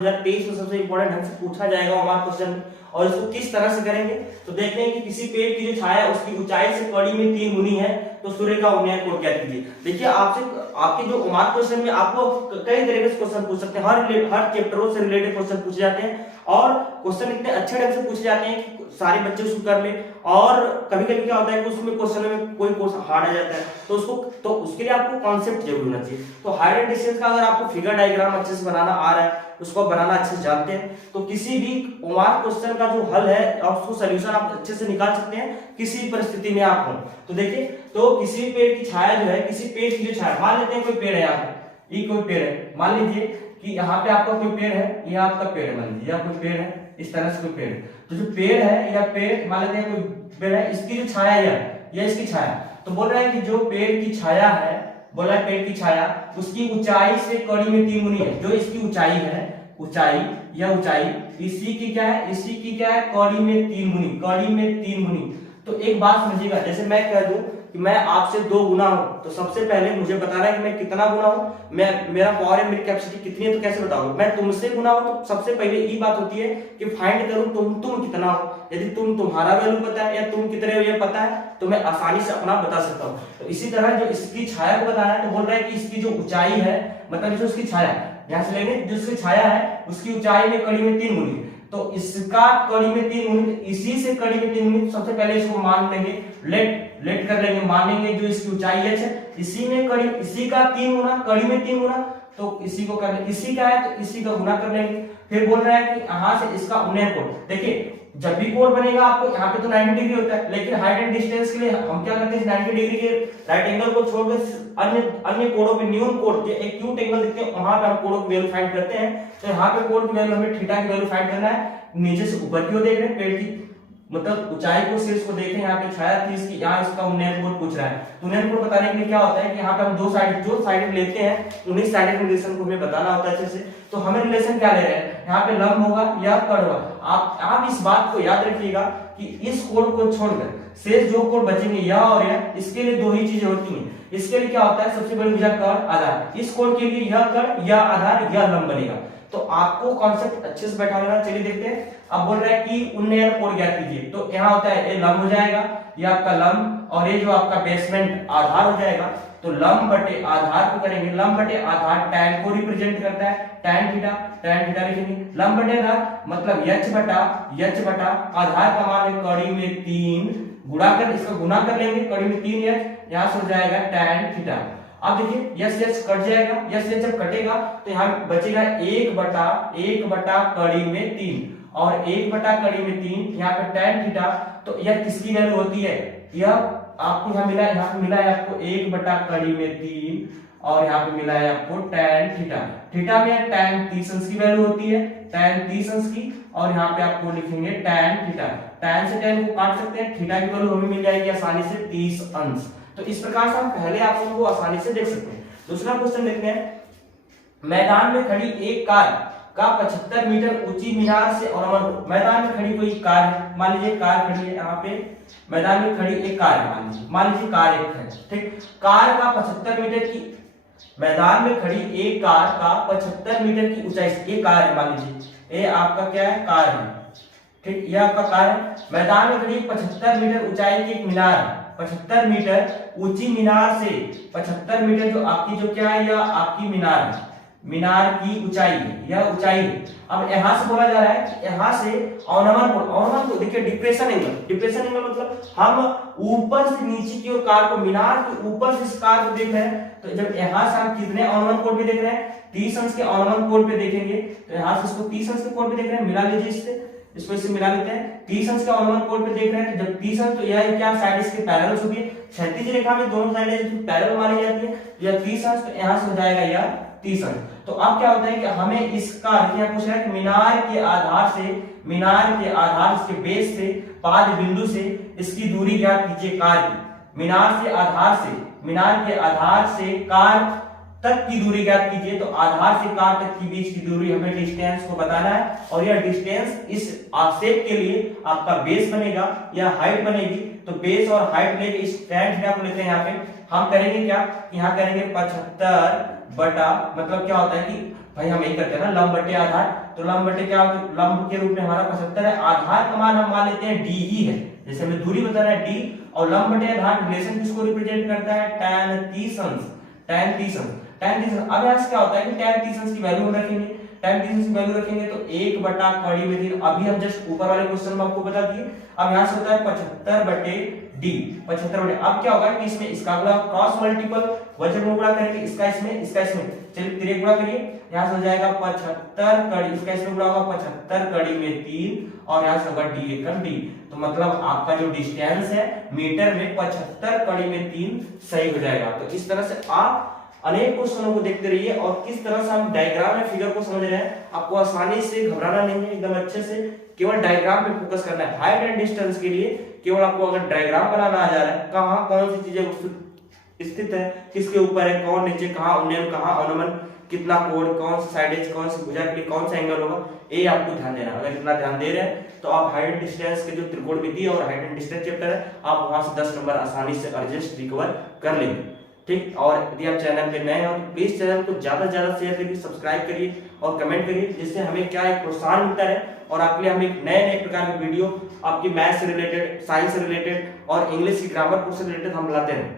2023 में सबसे इंपॉर्टेंट ढंग से पूछा जाएगा हमारा क्वेश्चन। और इसको किस तरह से करेंगे तो देखते हैं कि किसी पेड़ की जो छाया है उसकी ऊंचाई से कड़ी में 3 गुनी है तो सूर्य का उन्नयन कोण क्या कीजिए। देखिए आपसे आपके जो मार्क क्वेश्चन में आपको कई तरीके से क्वेश्चन पूछ सकते हैं, हर चैप्टरों से रिलेटेड क्वेश्चन पूछे जाते हैं और क्वेश्चन इतने अच्छे ढंग से पूछे जाते हैं कि सारे बच्चे उसको कर ले। और कभी कभी क्या होता है कि उसमें क्वेश्चन में कोई क्वेश्चन हार्ड आ जाता है तो उसके लिए आपको कॉन्सेप्ट जरूर होना चाहिए। तो हाइट एंड डिस्टेंस का अगर आपको फिगर डायग्राम अच्छे से बनाना आ रहा है, उसको बनाना अच्छे से जानते हैं, तो किसी भी मार्क क्वेश्चन का जो हल है और उसको सोल्यूशन आप अच्छे से निकाल सकते हैं किसी परिस्थिति में आप हो। तो देखिए, तो किसी पेड़ की छाया जो है, किसी पेड़ की जो छाया, मान लेते हैं कोई पेड़ है, यहाँ पे ये कोई पेड़ है, मान लीजिए कि यहाँ पे आपका कोई पेड़ है, ये आपका पेड़ है, मान लीजिए कोई पेड़ है, इस तरह से कोई पेड़ है। तो जो पेड़ है या पेड़ मान लेते हैं कोई पेड़ है, इसकी जो छाया है या इसकी छाया, तो बोल रहा है कि जो पेड़ की छाया है, बोल रहा है पेड़ की छाया उसकी ऊंचाई से कड़ी में 3 गुनी है। जो इसकी ऊंचाई है, ऊंचाई या ऊंचाई इसी की क्या है, इसी की क्या है, कड़ी में 3 गुनी, कड़ी में 3 गुनी। तो एक बात समझिएगा, जैसे मैं कह दूं कि मैं आपसे 2 गुना हूं तो सबसे पहले मुझे बताना है कि मैं कितना गुना हूं, मेरा पावर है, मेरी कैपेसिटी कितनी है, तो कैसे बताऊंगा। मैं तुमसे गुना हूं तो सबसे पहले ये बात होती है कि फाइंड करूं तुम कितना हो। यदि तुम्हारा वैल्यू पता है या तुम कितने हो ये पता है तो मैं आसानी से अपना बता सकता हूं। तो इसी तरह जो इसकी छाया को बताना है तो बोल रहा है कि इसकी जो ऊंचाई है, मतलब जो उसकी छाया यहाँ से लेंगे, जो उसकी छाया है उसकी ऊंचाई में कड़ी में 3 गुनी, तो इसका कड़ी में 3 गुनी, इसी से कड़ी में 3 गुनी। सबसे पहले इसको मान लेंगे, लेट कर लेंगे, मान लेंगे जो इसकी ऊंचाई है इसी में कड़ी, इसी का 3 गुना, कड़ी में 3 गुना, तो इसी को कर लेंगे, इसी का है तो इसी का गुना कर लेंगे। फिर बोल रहा है कि यहां से इसका उन्नयन कोण, देखिए जब भी कोण बनेगा आपको यहाँ पे तो 90 डिग्री होता है, लेकिन हाइट एंड डिस्टेंस के लिए हम क्या करते हैं, 90 डिग्री के राइट एंगल को छोड़कर अन्य कोणों पे न्यून कोण के एक एक्यूट एंगल देखते हैं, वहां पे हम कोणों की वैल्यू फाइंड करते हैं। तो यहाँ पे कोण की वैल्यू हमें थीटा की वैल्यू फाइंड करना है। नीचे से ऊपर की ओर देख रहे हैं, पेड़ की मतलब ऊंचाई को शीर्ष को देखें, यहाँ पे छाया थी इसकी, यहाँ इसका उन्नयन कोण पूछ रहा है। तो उन्नयन कोण बताने के लिए क्या होता है कि यहाँ पे हम दो साइड जो साइड लेते हैं उन्हीं साइड रिलेशन को हमें बताना होता है अच्छे से। तो हमें रिलेशन क्या ले रहे हैं, यहाँ पे लंब होगा या कर्ण होगा। आप इस बात को याद रखिएगा कि इस कोण को छोड़कर शेष जो कोण बचेंगे यह और यह, इसके लिए 2 ही चीजें होती हैं। इसके लिए क्या होता है, सबसे बड़ी भुजा कर्ण आधार, इस कोण के लिए यह कर्ण या आधार या लंब बनेगा। तो आपको कॉन्सेप्ट अच्छे से बैठा लेना। चलिए देखते हैं। अब बोल रहा है कि उन्नयन कोण ज्ञात कीजिए, तो यहाँ होता है ये लंब हो जाएगा, ये आपका लंब, और ये जो आपका बेसमेंट आधार हो जाएगा। तो लंब बटे आधार को करेंगे, लंब बटे आधार टैन को रिप्रेजेंट करता है, टैन थीटा लिखेंगे। लंब बटे आधार मतलब h बटा आधार का मान है कड़ी में 3, गुणा कर इसका गुना कर लेंगे, कड़ी में 3h, यहाँ से हो जाएगा टैन थीटा। अब देखिए यस कट जाएगा, यस जब कटेगा तो यहाँ बचेगा 1 बटा कड़ी में 3 और 1 बटा कड़ी में 3 यहाँ पे टैन थीटा। तो यह किसकी वैल्यू होती है, यह आपको यहाँ मिला है, यहाँ पे मिला है आपको 1 बटा कड़ी में 3 और यहाँ पे मिला है आपको टैन थीटा। थीटा में टैन 30 अंश की वैल्यू होती है, टैन 30 अंश की, और यहाँ पे आपको लिखेंगे टैन थीटा। टैन से टैन को काट सकते हैं, थीटा की वैल्यू हमें मिल जाएगी आसानी से 30 अंश। तो इस प्रकार से हम पहले आप लोगों को आसानी से देख सकते हैं। दूसरा क्वेश्चन देखते हैं। मैदान में खड़ी एक कार का 75 मीटर ऊंची मीनार से और मैदान में खड़ी कोई कार है, मान लीजिए कार खड़ी है यहाँ पे, मैदान में खड़ी एक कार है, मान लीजिए कार एक है, ठीक। कार का 75 मीटर की, मैदान में खड़ी एक कार का 75 मीटर की ऊंचाई से, ये कार है मान लीजिए, ये आपका क्या है, कार है, ठीक, यह आपका कार है। मैदान में खड़ी 75 मीटर ऊंचाई की एक मीनार, 75 मीटर ऊंची मीनार से, 75 मीटर जो आपकी जो क्या है, यह आपकी मीनार है, मीनार की ऊंचाई है, यह ऊंचाई है। अब यहां से बोला जा रहा है कि यहां से अवनमन को देखिए, डिप्रेशन एंगल मतलब हम ऊपर से नीचे की ओर कार को, मीनार के ऊपर से इस कार को देख रहे हैं। तो जब यहां से हम कितने अवनमन कोण पे देख रहे हैं, 30 अंश के अवनमन कोण पे देखेंगे, तो यहां से इसको 30 अंश के कोण पे देख रहे हैं, मिला लीजिए इसको इससे मिला लेते हैं। 30 अंश का अवनमन कोण पे देख रहे हैं, तो जब 30 अंश, तो यह क्या साइड इसके पैरेलल होगी, क्षैतिज रेखा में दोनों साइडें पैरेलल मानी जाती है। यह 30 अंश, तो यहां से हो जाएगा यह 30 अंश। तो अब क्या होता है कि हमें इसका देखिए पूछ रहा है कि मीनार के आधार इसके बेस से पाद बिंदु से इसकी दूरी ज्ञात कीजिए कार की। मीनार के आधार से कार तक की दूरी ज्ञात कीजिए। तो आधार से कार तक की बीच की दूरी हमें डिस्टेंस को बताना है, और यह डिस्टेंस इस आक्षेप के लिए आपका बेस बनेगा या हाइट बनेगी। तो बेस और हाइट लेके इस टैन थीटा को लेते हैं, यहाँ पे हम करेंगे क्या, यहाँ करेंगे 75 बटा, मतलब क्या होता है कि भाई हम यही करते हैं ना, लंब बटे आधार। तो लंब बटे क्या होता है, लंब के रूप में हमारा 75 है। आधार का मान हम मान लेते हैं डी ही है, जैसे हमें दूरी बताना है डी, और लंब बटे आधार रिलेशन किसको रिप्रेजेंट करता है, tan 30 अंश, tan 30 अंश, tan 30 अंश। अब यहाँ से क्या होता है कि tan 30 अंश की वैल्यू हम रखेंगे, tan 30 अंश की वैल्यू रखेंगे तो 1 बटा कड़ी में 3, अभी हम जस्ट ऊपर वाले क्वेश्चन में आपको बता दिए। अब यहाँ से होता है 75 बटे डी, 75 बटे, अब क्या होगा कि इसमें इसका गुणा क्रॉस मल्टीपल वजन में गुणा करेंगे, इसका इसमें, इसका इसमें, चलिए 3 गुणा करिए, यहाँ से हो जाएगा 75 कड़ी, इसका इसमें गुणा होगा 75 कड़ी में 3, और यहाँ से होगा डी एकम डी। तो मतलब आपका जो डिस्टेंस है मीटर में 75 कड़ी में 3 सही हो जाएगा। तो इस तरह से आप अनेक क्वेश्चनों को देखते रहिए और किस तरह से हम डायग्राम या फिगर को समझ रहे हैं। आपको आसानी से घबराना नहीं है, एकदम अच्छे से केवल डायग्राम पे फोकस करना है। हाइट एंड डिस्टेंस के लिए केवल आपको अगर डायग्राम बनाना आ जा रहा है, कहाँ कौन सी चीजें स्थित है, किसके ऊपर है, कौन नीचे, कहाँ उन्नयन, कहाँ अनुमान, कितना कोण, कौन सा साइड एज, कौन सी भुजा के लिए कौन सा एंगल होगा, ये आपको ध्यान देना। अगर इतना ध्यान दे रहे हैं तो आप हाइट एंड डिस्टेंस के जो त्रिकोणमिति और हाइट एंड डिस्टेंस चैप्टर है, आप वहां से 10 नंबर आसानी से एडजस्ट रिकवर कर लेंगे, ठीक। और यदि आप चैनल पे नए हो तो प्लीज चैनल को ज्यादा से ज्यादा शेयर करिए, सब्सक्राइब करिए और कमेंट करिए, जिससे हमें क्या एक प्रोत्साहन मिलता है और आपके लिए हम एक नए नए प्रकार के वीडियो आपकी मैथ से रिलेटेड, साइंस से रिलेटेड और इंग्लिश की ग्रामर से रिलेटेड हम लाते हैं।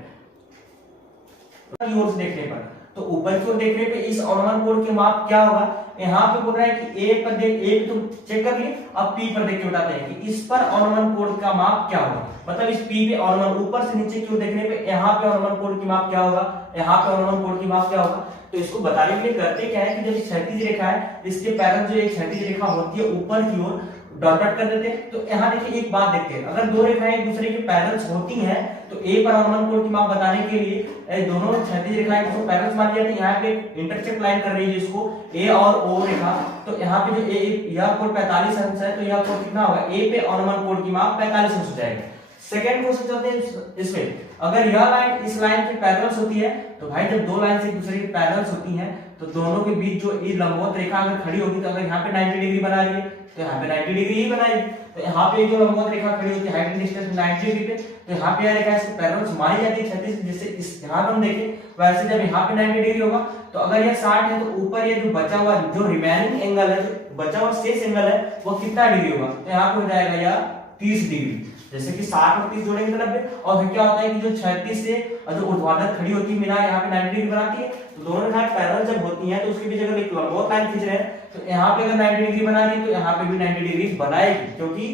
ओर से देखने पर, तो ऊपर की ओर देखने पे इस अनुमान कोण के माप क्या होगा, यहाँ पे बोल रहा है कि ए पर देख, एक तो चेक कर लिए, अब पी पर देख के बताते हैं कि इस पर अनुमान कोण का माप क्या होगा। मतलब इस पी पे अनुमान, ऊपर से नीचे की ओर देखने पे यहाँ पे अनुमान कोण की माप क्या होगा, यहाँ पे अनुमान कोण की माप क्या होगा। तो इसको बताने के लिए करते क्या है कि जब क्षैतिज रेखा है, इसके पैरेलल जो एक क्षैतिज रेखा होती है ऊपर की ओर डॉट डॉट कर देते हैं। तो यहाँ देखिए एक बात देखते हैं, अगर दो रेखाएं एक दूसरे के पैरेलल होती हैं तो ए पर अनुमान कोण की माप बताने के लिए दोनों क्षैतिज रेखाएं को पैरेलल मान लिया, तो यहाँ पे इंटरसेक्ट लाइन कर रही है जिसको ए और ओ रेखा, तो यहाँ पे जो ए यह कोण 45 अंश है, तो यह कोण कितना होगा, ए पे अनुमान कोण की माप 45 अंश हो जाएगा। सेकंड क्वेश्चन चलते हैं इसमें, अगर यह लाइन इस लाइन के पैरेलल होती है, तो भाई जब दो लाइन एक दूसरे के पैरेलल होती हैं तो दोनों के बीच जो ये लंबवत रेखा अगर खड़ी होगी, तो अगर यहाँ पे 90 डिग्री बना रही है तो यहाँ पे 90 डिग्री ही बनाएगी। तो यहाँ पे जो लंबवत रेखा खड़ी होती है हाइट एंड डिस्टेंस 90 डिग्री पे, तो यहाँ पे यह रेखा इसके पैरेलल मानी जाती है क्षैतिज, जैसे इस यहाँ हम देखें वैसे जब यहाँ पे 90 डिग्री होगा, तो अगर यह 60 है तो ऊपर ये जो बचा हुआ जो रिमेनिंग एंगल है, जो बचा हुआ शेष एंगल है वो कितना डिग्री होगा, तो यहाँ पे हो जाएगा यह 30 डिग्री। जैसे कि 60 और 30 जोड़ेंगे तो 90, और फिर क्या होता है कि जो 36 से जो ऊर्ध्वाधर खड़ी होती है मीनार यहाँ पे 90 डिग्री बनाती है, तो दोनों रेखाएं पैरेलल जब होती हैं तो उसके बीच अगर एक लंबवत लाइन खींच रहे हैं तो यहाँ पे अगर 90 डिग्री बना रही है तो यहाँ पे भी 90 डिग्री बनाएगी, क्योंकि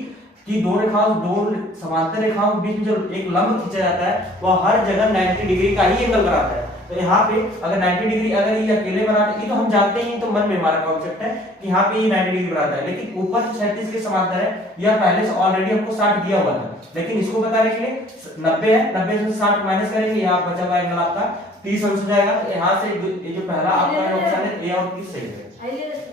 कि दो रेखाओं, दो समांतर रेखाओं के बीच में जो एक लंब खींचा जाता है वह हर जगह 90 डिग्री का ही एंगल बनाता है। तो यहाँ पे अगर 90 डिग्री अगर ये अकेले बनाते हैं, ये तो हम जानते हैं, तो मन में हमारा कॉन्सेप्ट है कि यहाँ पे ये 90 डिग्री बनाता है, लेकिन ऊपर 36 के समांतर है, यह पहले से ऑलरेडी हमको 60 दिया हुआ था, लेकिन इसको बताने के लिए 90 है, 90 से 60 माइनस करेंगे, यहाँ बचा हुआ एंगल आपका 30 अंश हो जाएगा। तो यहाँ से ये जो पहला आपका ऑप्शन है ए और 30 सही है।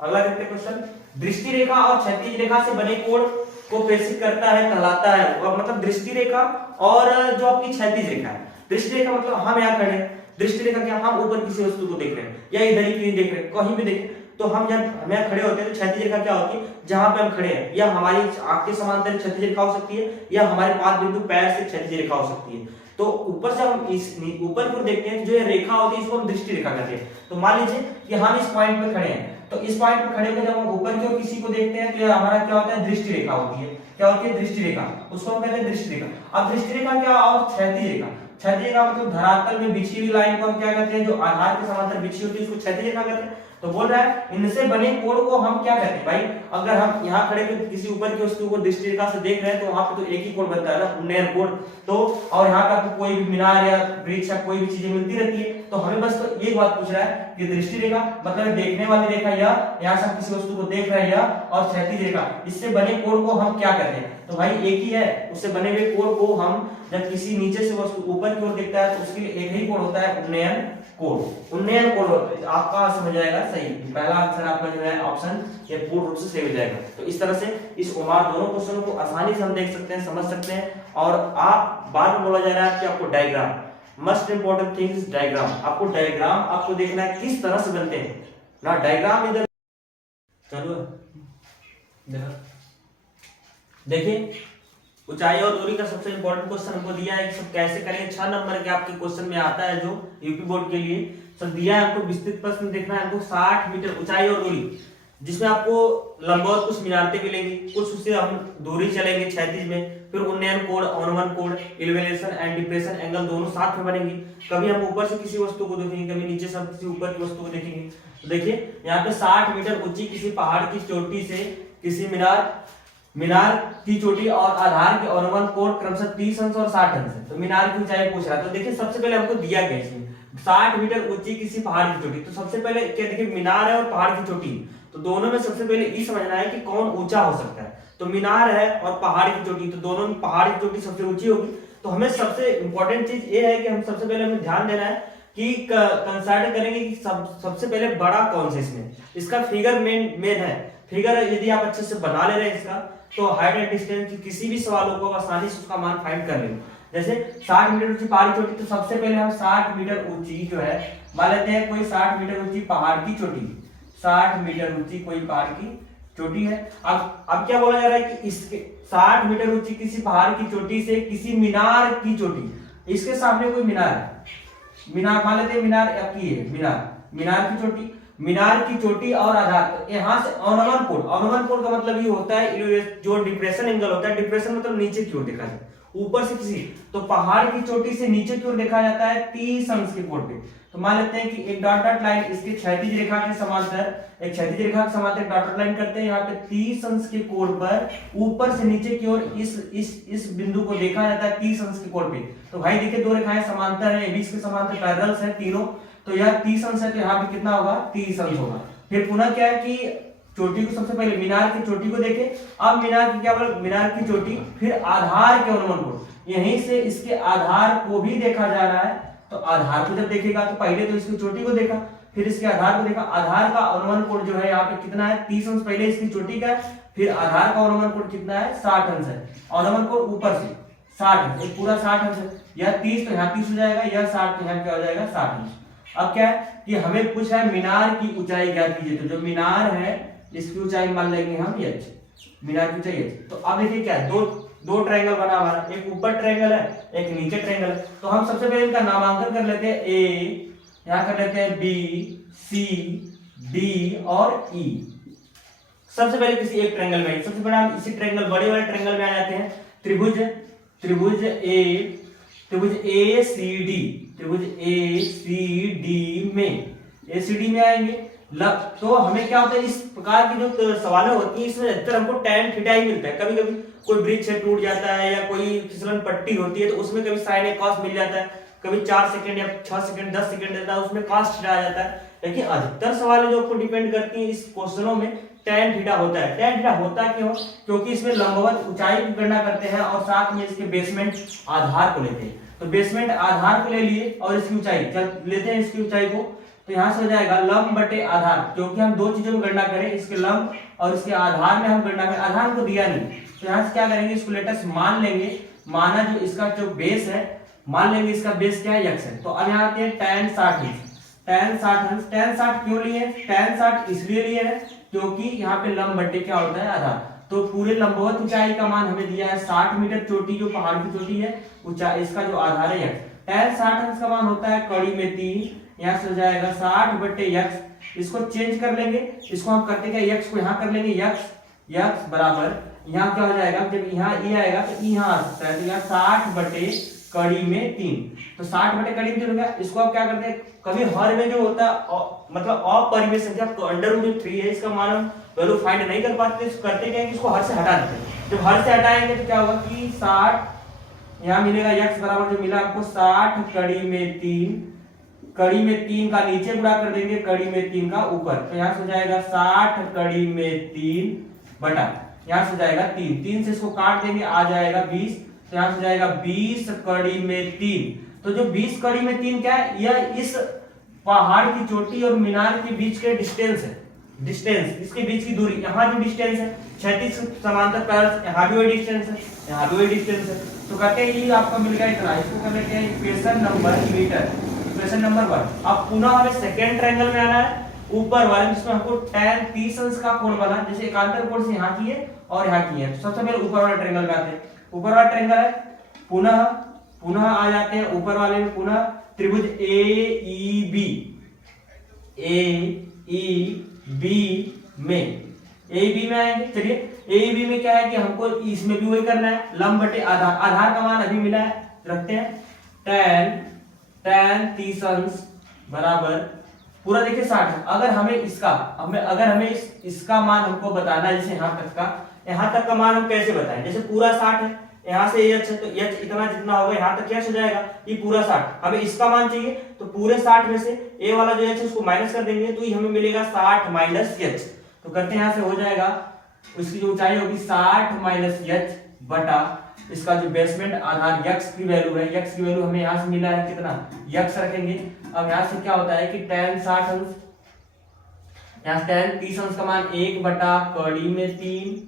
अगला देखते हैं क्वेश्चन, दृष्टि रेखा और क्षैतिज रेखा से बने कोण को प्रेषित करता है, कहलाता है, और मतलब दृष्टि रेखा और जो आपकी क्षैतिज रेखा है, दृष्टि रेखा मतलब हम यहाँ खड़े हैं, दृष्टि रेखा क्या, हम ऊपर किसी वस्तु को देख रहे हैं या इधर ही कहीं देख रहे हैं, कहीं भी देख, तो हम जब हम यहाँ खड़े होते हैं तो क्षैतिज रेखा क्या होती है, जहां पे हम खड़े हैं, या हमारी आंख के समांतर क्षैतिज रेखा हो सकती है, या हमारे पाद बिंदु पैर से क्षैतिज रेखा हो सकती है। तो ऊपर से हम इस ऊपर की ओर देखते हैं, जो ये रेखा होती है इसको हम दृष्टि रेखा कहते हैं। तो मान लीजिए कि हम इस पॉइंट पे खड़े हैं, तो इस पॉइंट पे खड़े होकर जब हम ऊपर की ओर किसी को देखते हैं तो यह हमारा क्या होता है, दृष्टि रेखा होती है। क्या होती है, दृष्टि रेखा, उसको हम कहते हैं दृष्टि रेखा। अब दृष्टि रेखा क्या और क्षैतिज रेखा, क्षैतिज रेखा मतलब धरातल में बिछी हुई लाइन को हम क्या कहते हैं, जो आधार के समांतर बिछी होती है उसको क्षैतिज रेखा कहते हैं। तो बोल रहा है इनसे बने कोण को हम क्या कहते हैं भाई, अगर हम यहाँ खड़े किसी ऊपर की वस्तु को दृष्टि रेखा से देख रहे हैं तो वहां पे तो एक ही कोण बनता है ना, उन्नयन कोण। तो और यहाँ पे आपको कोई भी मीनार या वृक्ष या कोई भी चीजें मिलती रहती है, तो हमें बस तो एक बात पूछ रहा है कि दृष्टि रेखा मतलब देखने वाली रेखा या यहाँ से हम किसी वस्तु को देख रहे हैं या, और क्षैतिज रेखा, इससे बने कोण को हम क्या कहते हैं, तो भाई एक ही है, उससे बने हुए कोण को हम जब किसी नीचे से वस्तु ऊपर की ओर देखता है तो उसके लिए एक ही कोण होता है, उन्नयन कोण। उन्नयन कोण आपका समझ जाएगा सही, पहला आंसर आपका जो है ऑप्शन ये पूर्ण रूप से सही हो जाएगा। तो इस तरह से इस उमार दोनों क्वेश्चनों को आसानी से हम देख सकते हैं, समझ सकते हैं। और आप बाद में बोला जा रहा है कि आपको diagram, must important thing is diagram, आपको डायग्राम आपको देखना है किस तरह से बनते हैं ना, डायग्राम इधर चलो देखिए, ऊंचाई और दूरी का सबसे इंपॉर्टेंट क्वेश्चन हमको दिया है, सब कैसे करेंगे, 6 नंबर के आपके क्वेश्चन में आता है जो यूपी बोर्ड के लिए सब दिया है। आपको विस्तृत प्रश्न देखना है, हमको 60 मीटर ऊंचाई और दूरी, जिसमें आपको लंबवत कुछ मिनारतें मिलेंगी, कुछ उससे हम दूरी चलेंगे क्षैतिज में, फिर उन्नयन कोण, अवनमन कोण, इलिवेशन एंड डिप्रेशन एंगल दोनों साथ में बनेंगी। कभी हम ऊपर से किसी वस्तु को देखेंगे, कभी नीचे से हम किसी ऊपर की वस्तु को देखेंगे। तो देखिए यहाँ पे 60 मीटर ऊंची किसी पहाड़ की चोटी से किसी मीनार की चोटी और आधार के अवनमन कोण क्रमशः 30 अंश और 60 अंश है। तो मीनार की ऊंचाई पूछ रहा है। तो देखिए सबसे पहले हमको दिया गया इसमें 60 मीटर ऊंची किसी पहाड़ की चोटी। तो सबसे पहले क्या देखिए, मीनार है और पहाड़ की चोटी, तो दोनों में सबसे पहले ये समझना है कि कौन ऊंचा हो सकता है। तो मीनार है और पहाड़ की चोटी, तो दोनों में पहाड़ की चोटी सबसे ऊंची होगी। तो हमें सबसे इंपॉर्टेंट चीज ये है कि हम सबसे पहले हमें ध्यान देना है कि कंसिडर करेंगे कि सबसे पहले बड़ा कौन सा इसमें, इसका फिगर मेन है। फिगर यदि आप अच्छे से बना ले रहे हैं इसका, तो हाइट एंड डिस्टेंस की किसी भी सवालों को आसानी से उसका मान फाइंड कर लेंगे। जैसे 60 मीटर ऊंची पहाड़ की चोटी, तो सबसे पहले हम 60 मीटर ऊंची जो है मान लेते हैं कोई 60 मीटर ऊंची पहाड़ की चोटी, 60 मीटर ऊंची कोई पहाड़ की चोटी है। अब क्या बोला जा रहा है कि इसके 60 मीटर ऊंची किसी पहाड़ की चोटी से किसी मीनार की चोटी, इसके सामने कोई मीनार है, मीनार मान लेते हैं, मीनार आपकी है, मीनार की चोटी और आधार, तो यहाँ से अवनमन कोण का मतलब ये होता है जो डिप्रेशन एंगल होता है, डिप्रेशन मतलब नीचे की ओर देखा जाए, ऊपर से किसी, तो पहाड़ की चोटी से नीचे की ओर देखा जाता है 30 अंश के कोण पे। तो मान लेते हैं कि एक डॉट डॉट लाइन इसके क्षैतिज रेखा के समांतर, एक क्षैतिज रेखा के समांतर डॉट डॉट लाइन करते हैं, यहाँ पे 30 अंश के कोण पर ऊपर से नीचे की ओर इस बिंदु को देखा जाता है 30 अंश के कोण पे। तो भाई देखिए दो रेखाएं समांतर है, बीच के समांतर पैरेलल्स है तीनों, तो यह 30 अंश है, तो यहाँ पे कितना होगा, 30 अंश होगा। फिर पुनः क्या है कि चोटी को सबसे पहले मीनार की चोटी को देखे, अब मीनार की क्या बोला, मीनार की चोटी, फिर आधार के अवनमन कोण, यहीं से इसके आधार को भी देखा जा रहा है। तो आधार को जब देखेगा तो पहले तो इसकी चोटी को देखा, फिर इसके आधार को देखा, आधार का अवनमन कोण जो है यहाँ पे कितना है, 30 अंश पहले इसकी चोटी का, फिर आधार का अवनमन कोण कितना है, 60 अंश है। अवनमन कोण ऊपर से 60 अंश, एक पूरा 60 अंश है, यह 30 तो यहाँ 30 हो जाएगा, यह 60 तो यहाँ क्या हो जाएगा, 60 अंश। अब क्या है कि हमें पूछा है मीनार की ऊंचाई ज्ञात कीजिए, तो जो मीनार है इसकी ऊंचाई मान लेंगे हम h, मीनार की ऊंचाई h। तो अब देखिए क्या है, दो ट्रायंगल बना हमारा, एक ऊपर ट्रायंगल है, एक नीचे ट्रायंगल है। तो हम सबसे पहले इनका नामांकन कर लेते हैं, ए, यहाँ कर लेते हैं बी, सी, डी और ई। सबसे पहले किसी एक ट्रायंगल में, सबसे पहले हम इसी ट्रायंगल, बड़े वाले ट्रायंगल में आ जाते हैं। त्रिभुज ए सी डी, त्रिभुज ए सी डी में, ए सी डी में आएंगे। तो हमें क्या होता है, इस प्रकार की जो सवालें होती हैं इसमें अधिकतर हमको tan थीटा ही मिलता है। कभी कभी कोई ब्रिज है टूट जाता है, या कोई फिसलन पट्टी होती है, तो उसमें कभी sin a cos मिल जाता है, कभी 4 सेकंड या 6 सेकंड 10 सेकंड देता है, उसमें cos थीटा आ जाता है। लेकिन अधिकतर सवाल जो आपको डिपेंड करती है इस क्वेश्चनों में tan थीटा होता है। tan थीटा होता क्यों, क्योंकि इसमें लंबवत ऊंचाई की गणना करते हैं और साथ में इसके बेसमेंट आधार को लेते हैं। तो बेसमेंट आधार को ले लिए और इसकी ऊंचाई लेते हैं, इसकी ऊंचाई को, तो यहां से हो जाएगा लंब बटे आधार, क्योंकि हम दो चीजों में गणना करें, इसके लंब और इसके आधार में हम गणना करें, आधार को दिया नहीं, तो यहां से क्या करेंगे, इसको लेटेस्ट मान लेंगे, माना जो इसका जो बेस है, मान लेंगे इसका बेस क्या है, x है। तो अब यहाँ आते हैं tan 60 अंश, tan 60 क्यों लिए, tan 60 इसलिए लिए है क्योंकि यहाँ पे लंब बटे क्या होता है, आधार। तो पूरे लंबवत ऊंचाई का मान हमें दिया है 60 मीटर, चोटी जो पहाड़ की चोटी है, ऊंचाई इसका जो आधार है x, tan 60 अंश का मान होता है कड़ी में 3, यहाँ से हो जाएगा 60 बटे x। इसको चेंज कर लेंगे, इसको हम करते क्या, x को यहाँ कर लेंगे, x बराबर यहाँ क्या हो जाएगा, जब यहाँ e आएगा तो e यहाँ आ सकता है, तो यहाँ 60 बटे कड़ी में 3, तो 60 बटे कड़ी में 3 हो गया। इसको आप क्या करते हैं, कभी हर में जो होता है मतलब अपरिमेय संख्या अंडर रूट जो 3 है इसका मान हम वैल्यू फाइंड नहीं कर पाते, इसको करते क्या है, इसको हर से हटा देते हैं। जब हर से हटाएंगे तो क्या होगा कि 60 यहाँ मिलेगा, x बराबर जो मिला आपको 60 कड़ी में 3, कड़ी में 3 का नीचे गुणा कर देंगे, कड़ी में 3 का ऊपर, तो यहाँ से हो जाएगा 60 कड़ी में 3 बटा, यहाँ से हो जाएगा 3 से इसको काट देंगे, आ जाएगा 20, तो यहाँ से हो जाएगा 20 कड़ी में 3। तो जो 20 कड़ी में 3 क्या है, यह इस पहाड़ की चोटी और मीनार के बीच के डिस्टेंस है, इसके बीच की दूरी, यहाँ जो डिस्टेंस है क्षैतिज समांतर पैरेलल, यहाँ भी वही डिस्टेंस है, यहाँ भी वही डिस्टेंस है। तो कहते हैं ये आपका मिल गया इतना, इसको कर लेते हैं इक्वेशन नंबर मीटर, इक्वेशन नंबर 1। अब पुनः हमें सेकंड ट्रायंगल में आना है, ऊपर वाले जिसमें हमको tan 30 अंश का कोण बना, जैसे एकांतर कोण से यहाँ की है और यहाँ की है। तो सबसे पहले ऊपर वाले ट्रायंगल में आते हैं, ऊपर वाला ट्रायंगल है, पुनः आ जाते हैं ऊपर वाले में, पुनः त्रिभुज AEB में, ए बी में आएंगे। चलिए ए बी में क्या है कि हमको इसमें भी वही करना है, लंब बटे आधार। आधार का मान अभी मिला है, रखते हैं tan 30 अंश बराबर पूरा देखिए 60। अगर हमें इसका मान हमको बताना है, जैसे यहाँ तक का मान हम कैसे बताएं, जैसे पूरा 60 है, यहाँ से h है तो h इतना जितना होगा यहाँ तक क्या हो जाएगा, ये पूरा 60। हमें इसका मान चाहिए तो पूरे 60 में से a वाला जो h है उसको माइनस कर देंगे, तो ये हमें मिलेगा 60 माइनस h। तो करते हैं, यहाँ से हो जाएगा, उसकी जो ऊंचाई होगी 60 माइनस h बटा इसका जो बेसमेंट आधार x की वैल्यू है, x की वैल्यू हमें यहाँ से मिला है कितना, x रखेंगे। अब यहाँ से क्या होता है कि tan 60 अंश, यहाँ से tan 30 अंश का मान 1 बटा कड़ी में 3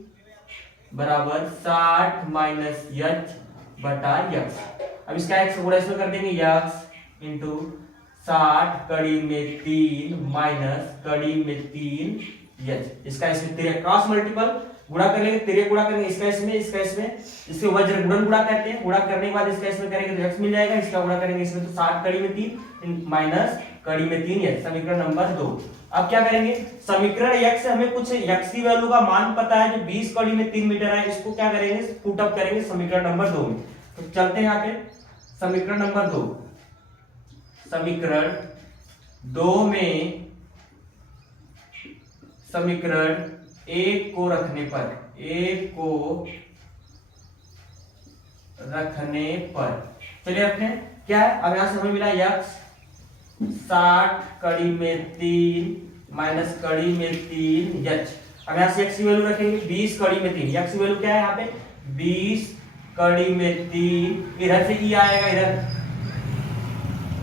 बराबर 60 माइनस h बटा x। अब इसका x गुणा इसमें कर देंगे, x इंटू 60 कड़ी में 3 माइनस कड़ी में 3 h। इसका इसमें तेरे क्रॉस मल्टीपल गुणा कर लेंगे, तेरे गुणा करेंगे इसका इसमें, इसके वज्र गुणन गुणा कहते हैं। गुणा करने के बाद इसका इसमें करेंगे तो x मिल जाएगा, इसका गुणा करेंगे इसमें तो 60 कड़ी में 3 माइनस कड़ी में 3 h, समीकरण नंबर 2। अब क्या करेंगे, समीकरण x से हमें कुछ x की वैल्यू का मान पता है जो 20 कड़ी में 3 मीटर है, इसको क्या करेंगे, पुट अप करेंगे समीकरण नंबर 2 में। तो चलते हैं यहाँ पे समीकरण नंबर 2। समीकरण 2 में समीकरण 1 को रखने पर चलिए रखते हैं, क्या है, अब यहां से हमें मिला x 60 कड़ी में 3 माइनस कड़ी में 3 h। अब यहां से x की वैल्यू रखेंगे 20 कड़ी में 3, x की वैल्यू क्या है यहाँ पे 20 कड़ी में 3, इधर से e आएगा, इधर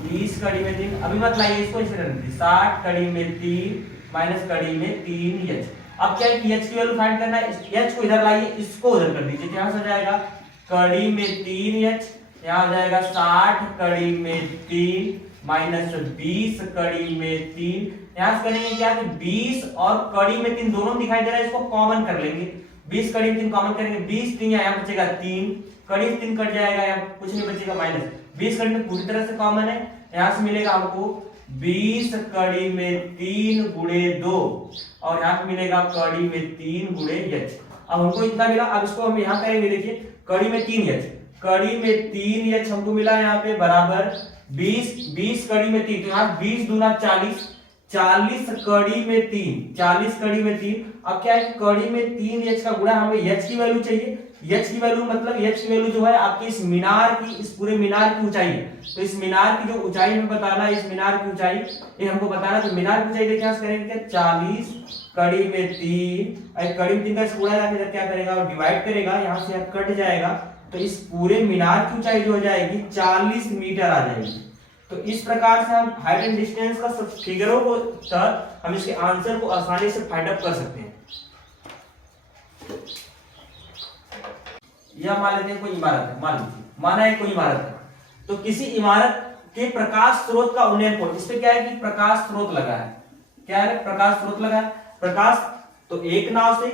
20 कड़ी में 3, अभी मत लाइए इसको, इसे रख दीजिए 60 कड़ी में 3 माइनस कड़ी में 3 h। अब क्या है कि h की वैल्यू फाइंड करना है, h को इधर लाइए, इसको उधर कर दीजिए, यहाँ से हो जाएगा कड़ी में 3h, यहाँ हो जाएगा 60 कड़ी में 3 माइनस 20 कड़ी में 3। यहाँ से करेंगे क्या कि 20 और कड़ी में 3 दोनों दिखाई दे रहा है, इसको कॉमन कर लेंगे, 20 कड़ी में 3 कॉमन करेंगे, 20 3 यहाँ बचेगा 3, कड़ी 3 कट जाएगा, यहाँ कुछ नहीं बचेगा माइनस 20 कड़ी में पूरी तरह से कॉमन है। यहाँ से मिलेगा हमको 20 कड़ी में 3 गुणे 2 और यहाँ पे मिलेगा कड़ी में 3 गुणे h। अब हमको इतना मिला, अब इसको हम यहाँ करेंगे, देखिए कड़ी में 3h, कड़ी में 3h हमको मिला यहाँ पे बराबर 20 कड़ी में 3, तो यहाँ 20 दूना 40, 40 कड़ी में 3, 40 कड़ी में 3। अब क्या है, कड़ी में 3h का गुणा, हमें h की वैल्यू चाहिए, h की वैल्यू मतलब h की वैल्यू जो है आपकी इस मीनार की, इस पूरे मीनार की ऊंचाई है, तो इस मीनार की जो ऊंचाई हमें बताना है, इस मीनार की ऊंचाई ये हमको बताना, तो मीनार की ऊंचाई देखिए यहाँ से करेंगे 40 कड़ी में 3, कड़ी में 3 का गुणा जाके क्या करेगा और डिवाइड करेगा, यहाँ से कट जाएगा, तो इस पूरे मीनार की ऊंचाई जो हो जाएगी 40 मीटर आ जाएगी। तो इस प्रकार से हम हाइट एंड डिस्टेंस का सब फिगरों को तक हम इसके आंसर को आसानी से फाइंड आउट कर सकते हैं। यह मान लेते हैं कोई इमारत है, मान लीजिए माना है कोई इमारत है, तो किसी इमारत के प्रकाश स्रोत का उन्नयन कोण, इस पे क्या है कि प्रकाश स्रोत लगा है, क्या है प्रकाश स्रोत लगा है, प्रकाश, तो एक नाव से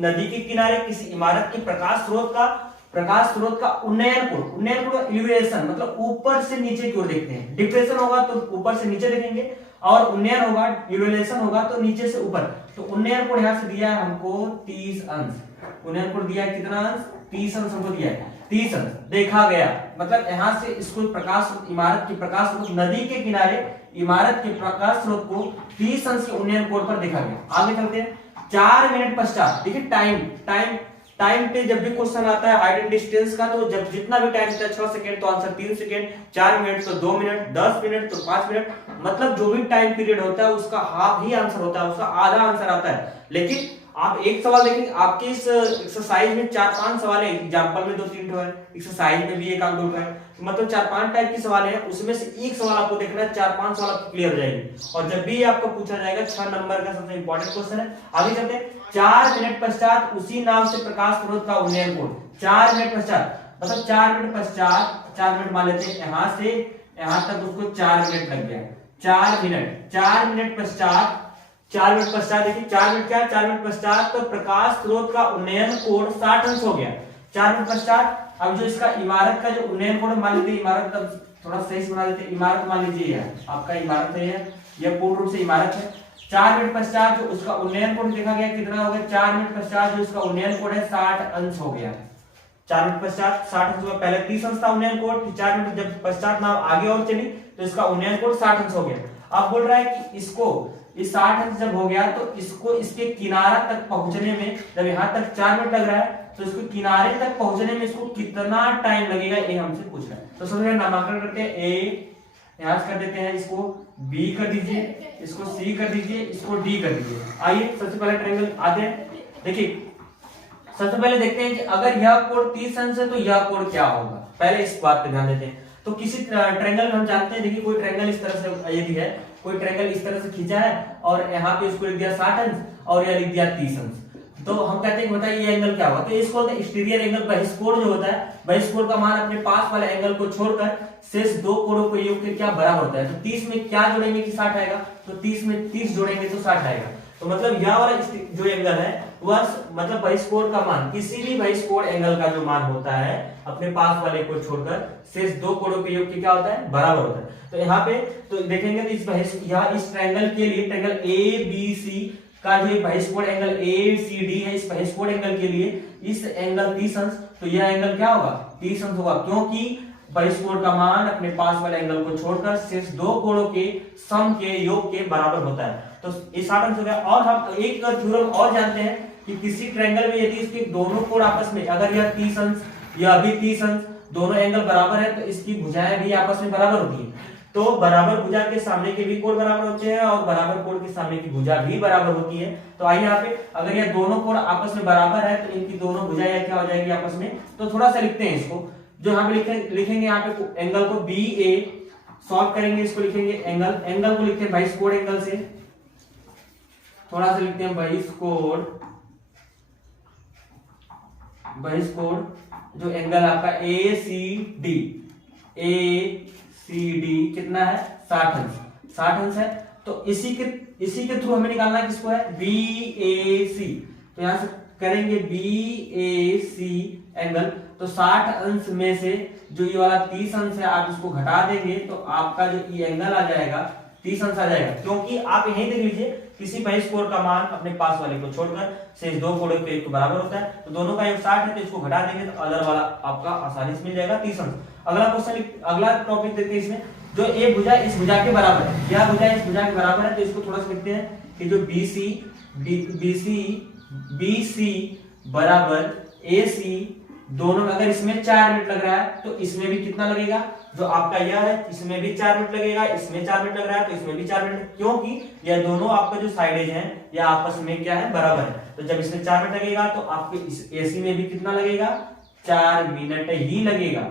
नदी के किनारे किसी इमारत के प्रकाश स्रोत का उन्नयन कोण इल्यूमिनेशन मतलब ऊपर से नीचे की ओर देखते हैं, डिप्रेशन होगा तो ऊपर से नीचे देखेंगे और उन्नयन होगा, इल्यूमिनेशन होगा तो नीचे से ऊपर। तो उन्नयन कोण यहाँ से दिया है हमको 30 अंश, उन्नयन कोण दिया है कितना अंश, 30 अंश हमको दिया है, 30 अंश देखा गया, मतलब यहाँ से इसको इमारत की प्रकाश स्रोत नदी के किनारे इमारत के प्रकाश स्रोत को 30 अंश के उन्नयन कोण पर देखा गया। आगे चलते हैं, 4 मिनट पश्चात, देखिए टाइम पे जब भी क्वेश्चन आता है हाइट एंड डिस्टेंस का, तो जब जितना भी टाइम होता है 6 सेकंड तो आंसर 3 सेकंड, 4 मिनट तो 2 मिनट, 10 मिनट तो 5 मिनट, मतलब जो भी टाइम पीरियड होता है उसका हाफ ही आंसर होता है, उसका आधा आंसर आता है। लेकिन आप एक सवाल देखेंगे, आपके इस एक्सरसाइज में 4-5 सवाल है, एग्जांपल में 2-3 है, एक्सरसाइज में भी 1-2 है, मतलब 4-5 टाइप की सवाल है, उसमें से एक सवाल आपको देखना है, 4-5 सवाल आपको क्लियर हो जाएंगे। और जब भी आपको पूछा जाएगा 6 नंबर का सबसे इंपॉर्टेंट क्वेश्चन है। आगे चलते हैं, 4 मिनट पश्चात उसी नाव से प्रकाश स्रोत का उन्नयन कोण, 4 मिनट पश्चात मतलब 4 मिनट पश्चात, 4 मिनट मान लेते हैं, यहाँ से यहाँ तक उसको 4 मिनट लग गया, 4 मिनट पश्चात, 4 मिनट पश्चात देखिए 4 मिनट क्या है, 4 मिनट पश्चात तो प्रकाश स्रोत का उन्नयन कोण 60 अंश हो गया, 4 मिनट पश्चात। अब जो इसका इमारत का जो उन्नयन कोण मान लीजिए, इमारत तब थोड़ा सही से बना देते हैं, इमारत मान लीजिए आपका इमारत है, यह पूर्ण रूप से इमारत है, 4 मिनट पश्चात जो उसका उन्नयन कोण देखा गया कितना हो गया, 4 मिनट पश्चात जो उसका उन्नयन कोण है 60 अंश हो गया। 4 मिनट पश्चात 60 अंश हुआ, पहले 30 अंश था उन्नयन कोण, फिर 4 मिनट जब पश्चात नाव आगे और चली तो इसका उन्नयन कोण 60 अंश हो गया। अब बोल रहा है कि इसको इस 60 अंश जब हो गया तो इसको इसके किनारा तक पहुंचने में, जब यहाँ तक 4 मिनट लग रहा है तो इसको किनारे तक पहुंचने में इसको कितना टाइम लगेगा ये हमसे पूछ रहा है। तो सबसे नामांकन करते हैं, ए यहां से कर देते हैं, इसको बी कर दीजिए, इसको सी कर दीजिए, इसको डी कर दीजिए। आइए सबसे पहले ट्रायंगल आते हैं। देखिए सबसे पहले देखते हैं कि अगर यह कोण 30 अंश है तो यह कोण क्या होगा, पहले इस बात पे ध्यान देते हैं। तो किसी ट्रायंगल हम जानते हैं, देखिए कोई ट्रायंगल इस तरह से यदि है, कोई ट्रायंगल इस तरह से खींचा है और यहाँ पे इसको लिख दिया 60 अंश और यह लिख दिया 30 अंश, तो हम कहते हैं बताइए ये एंगल क्या होगा। तो इसको बोलते हैं एक्सटीरियर एंगल। बहिष्कोण जो होता है, बहिष्कोण का मान अपने पास वाले एंगल को छोड़कर शेष दो कोणों के योग के क्या बराबर होता है। तो 30 में क्या जोड़ेंगे कि 60 आएगा, तो 30 में 30 जोड़ेंगे तो 60 आएगा। तो मतलब यह वाला जो एंगल है वह मतलब बहिष्कोण का मान, किसी भी बहिष्कोण एंगल का जो मान होता है अपने पास वाले को छोड़कर शेष दो कोणों के योग के क्या होता है, बराबर होता है। तो यहाँ पे तो देखेंगे तो इस ट्रायंगल के लिए, ट्रायंगल ए बी सी का जो बहिष्कोण एंगल ए सी डी है, इस बहिष्कोण एंगल के लिए इस एंगल 30 अंश, तो यह एंगल क्या होगा 30 अंश होगा, क्योंकि बहिष्कोण का मान अपने पास वाले एंगल को छोड़कर शेष दो कोणों के सम के योग के बराबर होता है। तो ये 60 अंश हो गया। और हम एक थ्योरम और जानते हैं कि किसी ट्रायंगल में यदि इसके दोनों कोण आपस में, अगर यह 30 अंश यह भी 30 अंश, दोनों एंगल बराबर है तो इसकी भुजाएं भी आपस में बराबर होती है। तो बराबर भुजा के सामने के भी कोण बराबर होते हैं और बराबर कोण के सामने की भुजा भी बराबर होती है। तो आइए यहाँ पे अगर ये दोनों कोण आपस में बराबर है तो इनकी दोनों भुजाएं क्या हो जाएगी आपस में। तो थोड़ा सा लिखते हैं इसको, जो यहाँ पे लिखेंगे यहाँ पे एंगल को बी ए सॉल्व करेंगे, इसको लिखेंगे एंगल को लिखते हैं बहिष्कोण एंगल से, थोड़ा सा लिखते हैं बहिष्कोण जो एंगल आपका ए सी डी कितना है 60 अंश है। तो इसी के थ्रू हमें निकालना किसको है, बी ए सी। तो यहां से करेंगे बी ए सी एंगल, तो 60 अंश में से जो ये वाला 30 अंश है आप इसको घटा देंगे तो आपका जो ये एंगल आ जाएगा 30 अंश आ जाएगा, क्योंकि आप यही देख लीजिए किसी बहिष्कोण का मान अपने पास वाले को छोड़कर शेष दो कोणों के एक बराबर होता है। तो दोनों का योग 60 है तो इसको घटा देंगे तो अदर वाला आपका आसानी से मिल जाएगा 30 अंश। अगला क्वेश्चन, अगला टॉपिक देखते हैं, इसमें जो ए भुजा इस भुजा के बराबर है, यह भुजा इस भुजा के बराबर है, तो इसको थोड़ा सा लिखते हैं कि जो BC बराबर AC, दोनों में अगर इसमें 4 मिनट लग रहा है तो इसमें भी कितना लगेगा, जो आपका यह है इसमें भी 4 मिनट लगेगा, इसमें 4 मिनट लग रहा है तो इसमें भी 4 मिनट, क्योंकि यह दोनों आपका जो साइडेज हैं यह आपस में क्या है, बराबर है। तो जब इसमें 4 मिनट लगेगा तो आपके इस AC में भी कितना लगेगा, 4 मिनट ही लगेगा।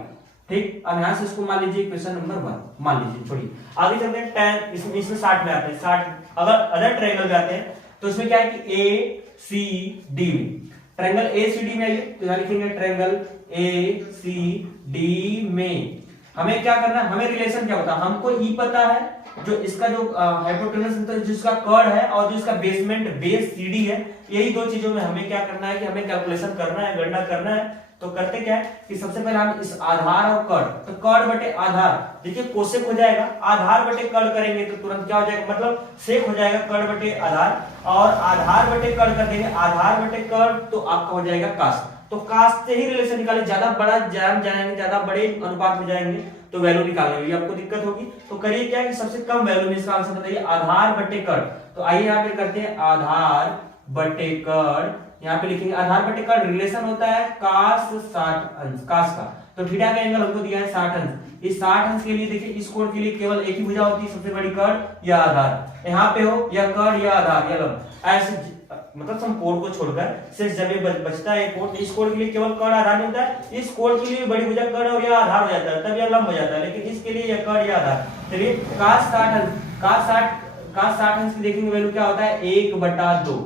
ठीक, अब यहां से इसको मान लीजिए क्वेश्चन नंबर 1 मान लीजिए, छोड़िए आगे चलते हैं। tan इसमें 60 में आते हैं, 60 अगर अदर ट्रायंगल में आते हैं तो इसमें क्या है कि ACD में, ट्रायंगल ACD में आइए तो यहां लिखेंगे ट्रायंगल ACD में हमें क्या करना है, हमें रिलेशन क्या होता है, हमको ई पता है जो इसका जो हाइपोटेनस जिसका कर्ड है और जो इसका बेसमेंट बेस CD है, यही दो चीजों में हमें क्या करना है कि हमें कैलकुलेशन करना है, गणना करना है। तो करते क्या है कि सबसे पहले हम इस आधार और कर्ड, तो कर्ड बटे आधार, देखिए कोसेक हो जाएगा, आधार बटे कर्ड करेंगे तो तुरंत क्या हो जाएगा, मतलब सेक हो जाएगा कर्ड बटे आधार, और आधार बटे कर्ड कर देंगे, आधार बटे कर्ड तो आपका हो जाएगा कास। तो कास से ही रिलेशन निकाले, ज्यादा बड़ा जाएंगे, ज्यादा बड़े अनुपात में जाएंगे तो वैल्यू निकालने में आपको दिक्कत होगी। तो करिए क्या है कि सबसे कम वैल्यू में इसका आंसर बताइए, आधार बटे कर्ड। तो आइए यहाँ पे करते हैं आधार बटे कर्ड, यहाँ पे लिखेंगे आधार बटे कर्ड, रिलेशन होता है कास 60 अंश, कास का। तो थीटा का एंगल हमको दिया है 60 अंश, इस 60 अंश के लिए देखिए इस कोण के लिए केवल एक ही भुजा होती है, सबसे बड़ी कर्ड या आधार, यहाँ पे हो या कर्ड या आधार या लंब, ऐसे मतलब सम कोण को छोड़कर सिर्फ जब ये बचता है कोण, इस कोण के लिए केवल कर्ड आधार होता है, इस कोण के लिए बड़ी भुजा कर्ड और या आधार हो जाता है, तब यह लंब हो जाता है, लेकिन इसके लिए यह कर्ड या आधार। चलिए कास 60 अंश, कास 60 अंश की देखेंगे वैल्यू क्या होता है 1/2,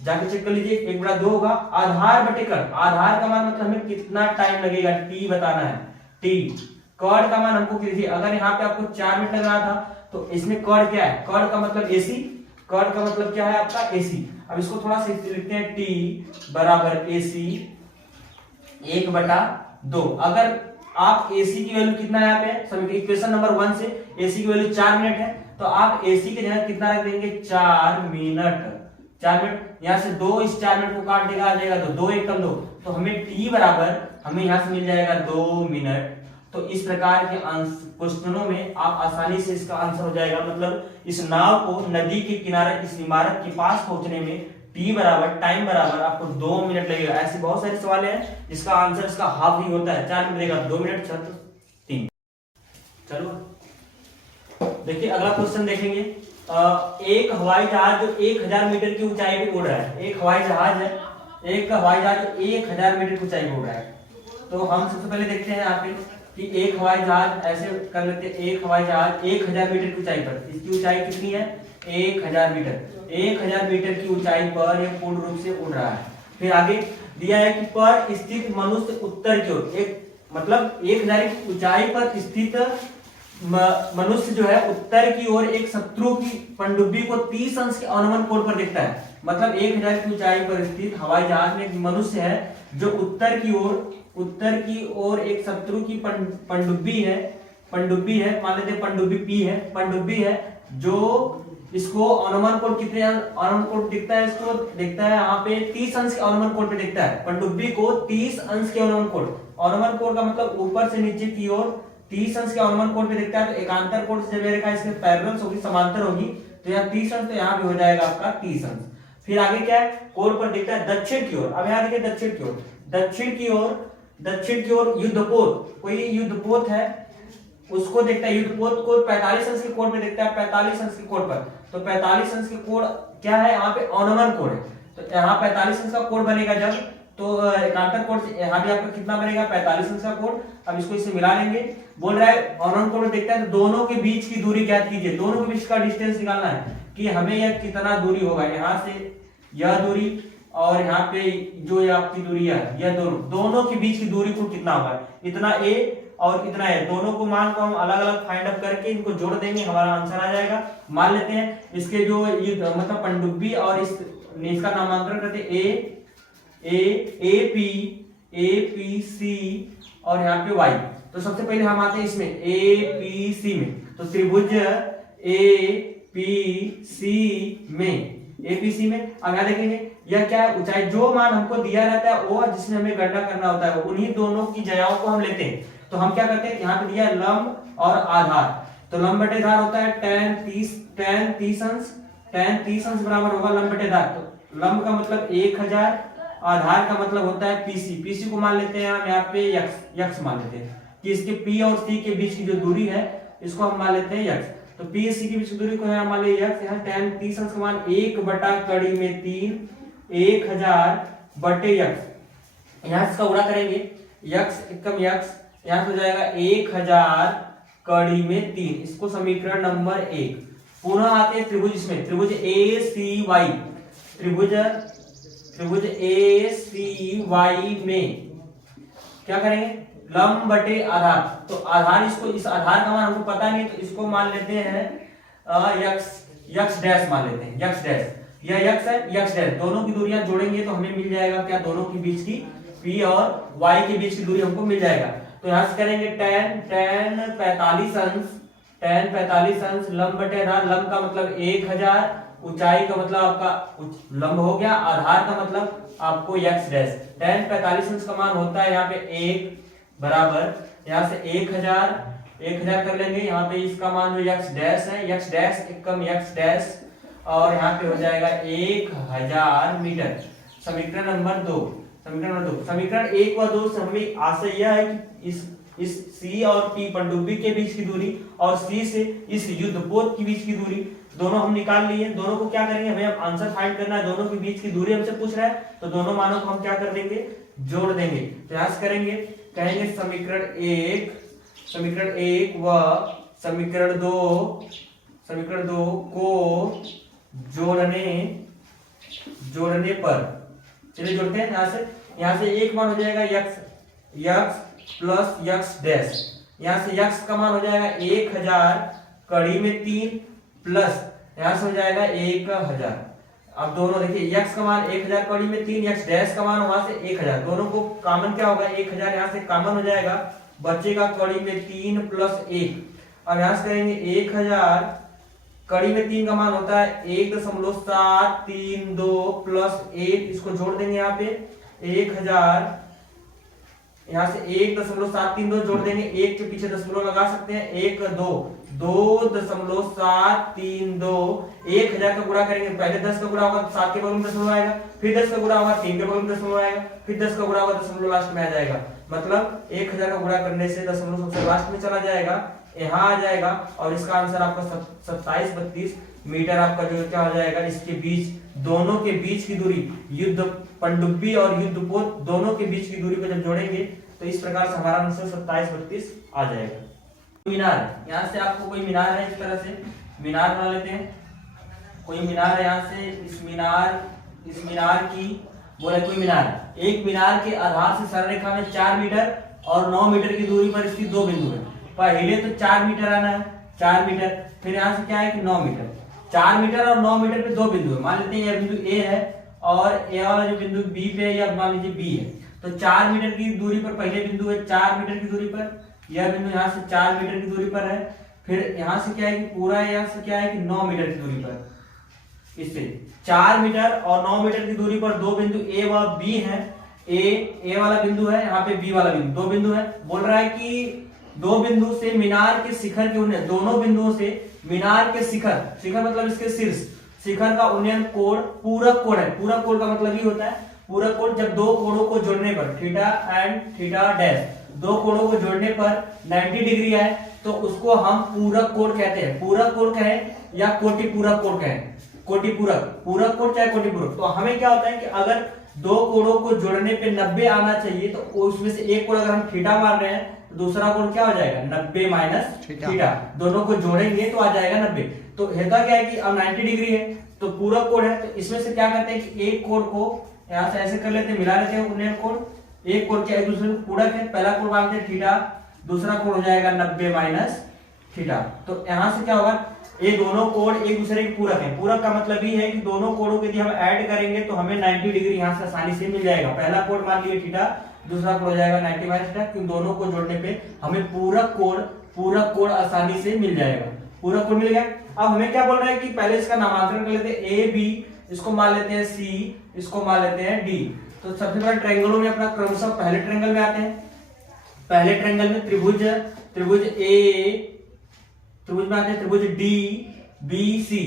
जाके चेक कर लीजिए 1/2 होगा। आधार बटे कर्ड, आधार का मान मतलब हमें कितना टाइम लगेगा t बताना है, t। कर्ड का मान हमको कीजिए, अगर यहाँ पे आपको 4 मिनट लग रहा था तो इसमें कर्ड क्या है, कर्ड का मतलब AC, कर्ड का मतलब क्या है आपका AC। अब इसको थोड़ा सा लिखते हैं t बराबर AC 1/2। अगर आप AC की वैल्यू कितना है यहाँ पे, समीकरण इक्वेशन नंबर 1 से AC की वैल्यू 4 मिनट है, तो आप AC की जगह कितना रख देंगे 4 मिनट। 4 मिनट यहाँ से 2 इस 4 मिनट को काट देगा, आ जाएगा तो 2 एकम 2, तो हमें t बराबर हमें यहाँ से मिल जाएगा 2 मिनट। तो इस प्रकार के क्वेश्चनों में आप आसानी से इसका आंसर हो जाएगा। मतलब इस नाव को नदी के किनारे इस इमारत के पास पहुंचने में टी बराबर टाइम बराबर आपको 2 मिनट लगेगा। ऐसे बहुत सारे सवाल हैं जिसका आंसर इसका हाफ ही होता है, 4 मिनट लगेगा, 2 मिनट 6 3। चलो देखिए अगला क्वेश्चन देखेंगे। एक हवाई जहाज जो 1000 मीटर की ऊंचाई पे उड़ रहा है, एक हवाई जहाज है, एक हवाई जहाज जो 1000 मीटर की ऊंचाई पे उड़ रहा है। तो हम सबसे पहले देखते हैं यहाँ पे कि एक हवाई जहाज ऐसे कर लेते हैं, एक हवाई जहाज 1000 मीटर की ऊंचाई पर, इसकी ऊंचाई कितनी है 1000 मीटर। 1000 मीटर की ऊंचाई पर यह पूर्ण रूप से उड़ रहा है। फिर आगे दिया है कि पर स्थित मनुष्य उत्तर की ओर, एक मतलब 1000 की ऊंचाई पर स्थित मनुष्य जो है उत्तर की ओर एक शत्रु की पनडुब्बी को 30 अंश के अवनमन कोण पर देखता है। मतलब 1000 की ऊंचाई पर स्थित हवाई जहाज में एक मनुष्य है जो उत्तर की ओर एक शत्रु की पनडुब्बी है, मान लेते पनडुब्बी है जो इसको अवनमन कोण कितने अवनमन कोण दिखता है, इसको देखता है यहाँ पे 30 अंश के अवनमन कोण पे देखता है, पनडुब्बी को 30 अंश के अवनमन कोण। अवनमन कोण का मतलब ऊपर से नीचे की ओर 30 अंश के अवनमन कोण पे देखता है। तो एकांतर कोण से जब रेखा इसके पैरेलल होगी, समांतर होगी, तो यहाँ 30 अंश, तो यहाँ पे हो जाएगा आपका 30 अंश। फिर आगे क्या है, कोण पर दिखता है दक्षिण की ओर। अब यहाँ देखिए दक्षिण की ओर युद्धपोत, कोई युद्धपोत है उसको देखता है, युद्धपोत को 45 अंश के कोण पे देखता है, 45 अंश के कोण पर। तो 45 अंश के कोण क्या है, यहाँ पे अवनमन कोण है, तो यहाँ 45 अंश का कोण बनेगा जब, तो एकांतर कोण से यहाँ भी आपका कितना बनेगा 45 अंश का कोण। अब इसको इससे मिला लेंगे। बोल रहा है अवनमन कोण देखता है तो दोनों के बीच की दूरी ज्ञात कीजिए। दोनों के बीच का डिस्टेंस निकालना है कि हमें यह कितना दूरी होगा, यहाँ से यह दूरी और यहाँ पे जो ये आपकी दूरी है, यह दोनों के बीच की दूरी को कितना होगा, इतना a और इतना है। दोनों को मान को हम अलग अलग फाइंड अप करके इनको जोड़ देंगे, हमारा आंसर आ जाएगा। मान लेते हैं इसके जो मतलब पनडुब्बी और इसका नामांतरण करते ए पी सी और यहाँ पे वाई। तो सबसे पहले हम आते हैं इसमें ए पी सी में। तो त्रिभुज ए पी सी में अब यहाँ देखेंगे यह क्या है, ऊंचाई जो मान हमको दिया रहता है वो जिसमें हमें गणना करना होता है, उन्हीं दोनों की जयाओं को हम लेते हैं। तो हम क्या करते हैं, यहाँ पे दिया लंब और आधार, तो लंब बटे आधार होता है tan 30 अंश बराबर होगा लंब बटे आधार। तो लंब का मतलब 1000, आधार का मतलब होता है पीसी को मान लेते हैं हम यहाँ पे यक्स मान लेते हैं कि इसके पी और सी के बीच की जो दूरी है इसको हम मान लेते हैं यक्स। तो पी सी के बीच की दूरी को है मान लिया यक्स। यहाँ tan 30 अंश का मान 1/3 1000 बटे यक्स। यहाँ इसका गुणा करेंगे यक्स एकम यक्स, यहाँ से हो जाएगा 1000/3। इसको समीकरण नंबर 1। पुनः आते हैं त्रिभुज इसमें, त्रिभुज ए सी वाई में क्या करेंगे, लंब बटे आधार। तो आधार इसको, इस आधार का मान हमको पता नहीं, तो इसको मान लेते हैं यक्स डैश मान लेते हैं, यक्स डैश, यह यक्स है, यक्स डैश। दोनों की दूरियां जोड़ेंगे तो हमें मिल जाएगा क्या, दोनों के बीच की p और y के बीच की दूरी हमको मिल जाएगा। तो यहाँ से करेंगे tan 45 अंश लंब बटे आधार। लंब का मतलब 1000, ऊंचाई का मतलब आपका लंब हो गया, आधार का मतलब आपको यक्स डैश। tan 45 अंश का मान होता है यहाँ पे 1 बराबर, यहाँ से 1000 कर लेंगे, यहाँ पे इसका मान जो यक्स डैश है, यक्स डैश एकम यक्स डैश, और यहाँ पे हो जाएगा 1000 मीटर। समीकरण नंबर 2। समीकरण 1 व 2 से हमें आशय यह है कि इस C और P पनडुब्बी के बीच की दूरी और C से इस युद्धपोत के बीच की दूरी दोनों हम निकाल लिए। दोनों को क्या करेंगे, हमें अब आंसर फाइंड करना है, दोनों के बीच की दूरी हमसे पूछ रहा है, तो दोनों मानों को हम क्या कर देंगे, जोड़ देंगे। तो यहाँ से करेंगे, कहेंगे समीकरण 1 व समीकरण 2 को जोड़ने पर, चलिए जोड़ते हैं। यहाँ से एक मान हो जाएगा यक्स प्लस यक्स डैश, यहाँ से यक्स का मान हो जाएगा 1000/3 प्लस यहाँ से हो जाएगा 1000। अब दोनों देखिए यक्स का मान 1000/3, यक्स डैश का मान वहां से 1000, दोनों को कॉमन क्या होगा 1000, यहाँ से कॉमन हो जाएगा, बचेगा कड़ी में 3 + 1। अब यहाँ से करेंगे कड़ी में 3 का मान होता है 1.732 प्लस 8, इसको जोड़ देंगे यहाँ पे 1000, यहाँ से 1.732 जोड़ देंगे, 1 के पीछे दशमलव लगा सकते हैं, 1 2 2.732, 1000 का गुणा करेंगे, पहले 10 का गुणा होगा तो 7 के बगल में दशमलव आएगा, फिर 10 का गुणा होगा 3 के बगल में दशमलव आएगा, फिर 10 का गुणा होगा दशमलव लास्ट में आ जाएगा। मतलब 1000 का गुणा करने से दशमलव सबसे लास्ट में चला जाएगा, यहाँ आ जाएगा, और इसका आंसर आपका 2732 मीटर आपका जो क्या हो जाएगा, इसके बीच, दोनों के बीच की दूरी, युद्ध पनडुब्बी और युद्धपोत दोनों के बीच की दूरी को जब जोड़ेंगे तो इस प्रकार से हमारा आंसर 2732 आ जाएगा। मीनार, यहाँ से आपको कोई मीनार है, इस तरह से मीनार बना लेते हैं, कोई मीनार है यहाँ से, इस मीनार की बोले कोई मीनार, एक मीनार के आधार से सरल रेखा में 4 मीटर और 9 मीटर की दूरी पर इसकी 2 बिंदु है। पहले तो 4 मीटर आना है, 4 मीटर, फिर यहाँ से क्या है कि 9 मीटर, 4 मीटर और 9 मीटर पे 2 बिंदु है। मान लेते हैं यह बिंदु ए है और ए वाला जो बिंदु बी पे है, या मान लीजिए बी है, तो 4 मीटर की दूरी पर पहले बिंदु है, 4 मीटर की दूरी पर यह बिंदु यहाँ से 4 मीटर की दूरी पर है, फिर यहाँ से क्या है कि पूरा यहाँ से क्या है कि 9 मीटर की दूरी पर, इससे 4 मीटर और 9 मीटर की दूरी पर 2 बिंदु ए व बी है। ए वाला बिंदु है, यहाँ पे बी वाला बिंदु, 2 बिंदु है। बोल रहा है कि 2 बिंदु से मीनार के शिखर के उन्नयन, दोनों बिंदुओं से मीनार के शिखर, शिखर मतलब इसके शीर्ष, शिखर का उन्नयन कोण पूरक कोण है। पूरक कोण का मतलब ये होता है, पूरक कोण जब 2 कोणों को जोड़ने पर, थीटा एंड थीटा डैश, 2 कोणों को जोड़ने पर 90 डिग्री है, तो उसको हम पूरक कोण कहते हैं। पूरक कोण कहें या कोटि पूरक कोण कहें, कोटि पूरक, पूरक कोण चाहे कोटि पूरक। तो हमें क्या होता है कि अगर 2 कोणों को जोड़ने पे 90 आना चाहिए, तो उसमें से एक कोण अगर हम थीटा मान रहे हैं तो दूसरा कोण क्या हो जाएगा, 90 माइनस थीटा, दोनों को जोड़ेंगे तो आ जाएगा 90। तो होता क्या है कि अब 90 डिग्री है तो पूरक कोण है, तो इसमें से क्या करते हैं कि एक कोण को यहाँ से ऐसे कर लेते हैं, मिला लेते हैं उन्नयन कोण, एक कोण क्या एक दूसरे को पूरक है, पहला कोण मानते हैं थीटा, दूसरा कोण हो जाएगा 90 माइनस थीटा। तो यहाँ से क्या होगा, ये दोनों कोण एक दूसरे के पूरक हैं। पूरक का मतलब ये है कि दोनों कोणों को यदि हम ऐड करेंगे तो हमें 90 डिग्री यहाँ से आसानी से मिल जाएगा। पहला कोण मान लीजिए थीटा, दूसरा कोण हो जाएगा 90 माइनस थीटा, क्योंकि दोनों को जोड़ने पे हमें पूरक कोण आसानी से मिल जाएगा। पूरक कोण मिल गया। अब हमें क्या बोल रहा है कि पहले इसका नामांकन कर लेते हैं, ए बी, इसको मान लेते हैं सी, इसको मान लेते हैं डी। तो सबसे पहले ट्रायंगलों में अपना क्रमशः पहले ट्रायंगल में आते हैं। पहले ट्रायंगल में त्रिभुज ए, त्रिभुज में आते हैं त्रिभुज डी बी सी।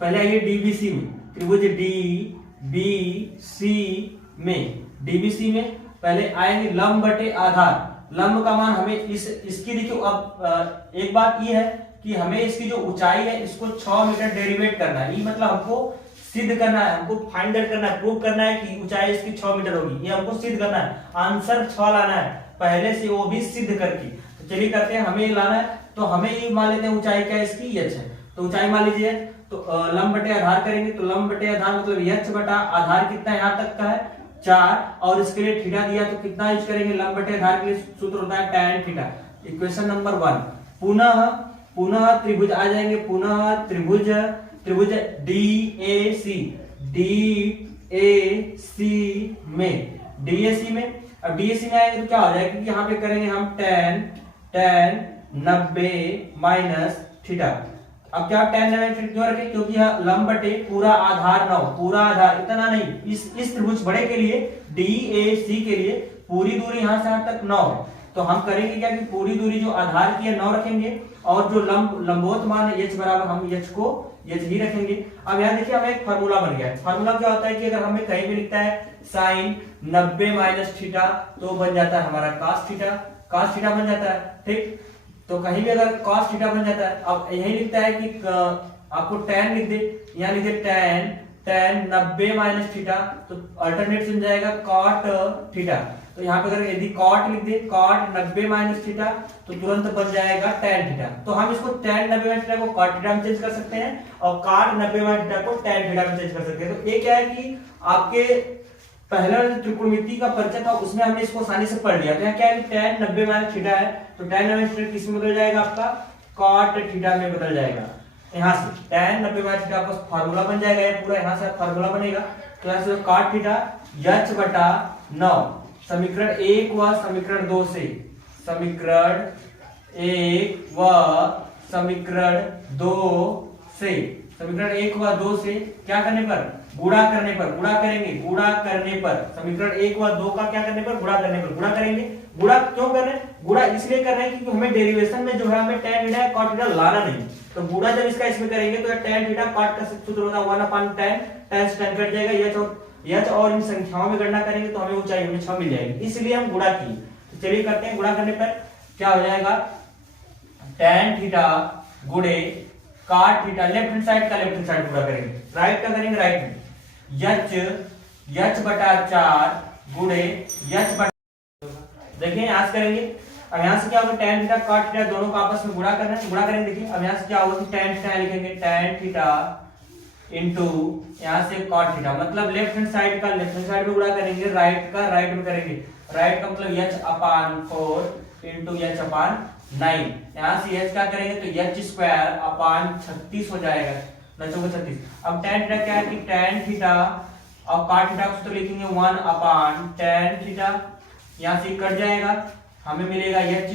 पहले आइए डीबीसी में, त्रिभुज डी बी सी में, डीबीसी में पहले आएंगे लंब बटे आधार। लंब का मान हमें इसकी देखिए, अब एक बात ये है कि हमें इसकी जो ऊंचाई है इसको 6 मीटर डेरिवेट करना है। ये मतलब हमको सिद्ध करना है, हमको फाइंड आउट करना है, प्रूव करना है कि ऊंचाई इसकी 6 मीटर होगी। ये हमको सिद्ध करना है, आंसर 6 लाना है पहले से, वो भी सिद्ध करके। तो चलिए करते हैं, हमें लाना है। तो हमें ये मान लेते हैं ऊंचाई क्या है इसकी, h है। तो ऊंचाई मान लीजिए, तो लंब बटे आधार करेंगे, तो लंब बटे आधार मतलब h बटा आधार कितना यहाँ तक का है 4, और इसके लिए थीटा दिया तो कितना यूज करेंगे, लंब बटे आधार के लिए सूत्र होता है tan थीटा। Equation number 1। पुनः त्रिभुज आ जाएंगे, पुनः त्रिभुज DAC में, DAC में, अब DAC में आएंगे तो क्या हो जाएगा, क्योंकि यहाँ पे करेंगे हम tan 90 माइनस थीटा। अब क्या tan 90 थीटा क्यों रखें, क्योंकि यह लंब बटे पूरा आधार 9, पूरा आधार इतना नहीं, इस त्रिभुज बड़े के लिए DAC के लिए पूरी दूरी यहाँ से यहाँ तक 9 है। तो हम करेंगे क्या कि पूरी दूरी जो आधार की है 9 रखेंगे, और जो लंबवत मान है h बराबर, हम h को h ही रखेंगे। अब यहाँ देखिए हमें एक फार्मूला बन गया है। फार्मूला क्या होता है कि अगर हमें कहीं भी लिखता है साइन 90 माइनस थीटा, तो बन जाता है हमारा cos थीटा बन जाता है, ठीक। तो कहीं भी अगर cos थीटा बन जाता है, अब यही लिखता है कि आपको tan लिख दे, यहाँ लिख दे tan 90 माइनस थीटा, तो अल्टरनेट बन जाएगा cot थीटा। तो यहाँ पे अगर यदि cot लिख दे, cot 90 माइनस थीटा, तो तुरंत बन जाएगा tan थीटा। तो हम इसको tan 90 माइनस थीटा को cot थीटा में चेंज कर सकते हैं, और cot 90 माइनस थीटा को tan थीटा में चेंज कर सकते हैं। तो ये क्या है कि आपके पहला जो त्रिकोणमिति का परिचय था उसमें हमने इसको आसानी से पढ़ लिया। तो यहाँ क्या है कि tan 90 माइनस थीटा है, तो tan 90 थीटा किस में बदल जाएगा, आपका cot थीटा में बदल जाएगा। यहाँ से tan 90 माइनस थीटा का फार्मूला बन जाएगा, ये पूरा यहाँ से फार्मूला बनेगा। तो यहाँ से cot थीटा h बटा 9, समीकरण 1 व समीकरण 2 से, समीकरण 1 व समीकरण 2 से समीकरण 1 व 2 से क्या करने पर, गुणा करने पर, गुणा करेंगे, गुणा करने पर, समीकरण 1 व 2 का क्या करने पर, गुणा करने पर, गुणा करेंगे। गुणा क्यों कर रहे हैं, गुणा इसलिए कर रहे हैं क्योंकि हमें डेरिवेशन में जो है हमें tan थीटा cot थीटा लाना नहीं। तो गुणा जब इसका इसमें करेंगे तो tan थीटा cot का सूत्र होता है 1/tan, tan से tan कट जाएगा, h और इन संख्याओं में गणना करेंगे तो हमें ऊंचाई हमें 6 मिल जाएगी, इसलिए हम गुणा किए। तो चलिए करते हैं, गुणा करने पर क्या हो जाएगा, tan थीटा गुणे cot theta, left hand side का लेफ्ट हैंड साइड गुणा करेंगे, राइट का करेंगे राइट में, h बटा 4 गुणे h बटा, देखिए यहां से करेंगे। अब यहां से क्या होगा, tan थीटा cot थीटा दोनों को आपस में गुणा करना है, गुणा करेंगे। देखिए अब यहां से क्या होगा कि tan थीटा लिखेंगे, tan थीटा इनटू यहां से cot थीटा, मतलब लेफ्ट हैंड साइड का लेफ्ट हैंड साइड में गुणा करेंगे, राइट का राइट में करेंगे, राइट का मतलब h/4 इनटू h/9, यहां से h क्या करेंगे तो h² 36 हो जाएगा, 36। अब tan थीटा क्या है कि tan थीटा और cot थीटा को तो लिखेंगे 1/tan थीटा, यहां से कट जाएगा, हमें मिलेगा h²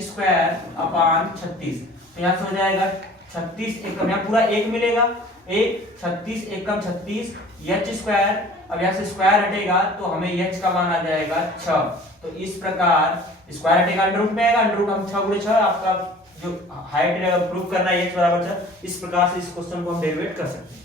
36, तो यहां से हो जाएगा 36 एकम, यहाँ पूरा एक मिलेगा, 36 एकम 36 h², अब यहाँ से स्क्वायर हटेगा तो हमें h का मान आ जाएगा 6। तो इस प्रकार स्क्वायर हटेगा, अंडर रूट में आएगा, अंडर रूट हम 6 गुणे 6, आपका जो हाइट प्रूफ करना है h बराबर 6, इस प्रकार से इस क्वेश्चन को हम डेरिवेट कर सकते हैं।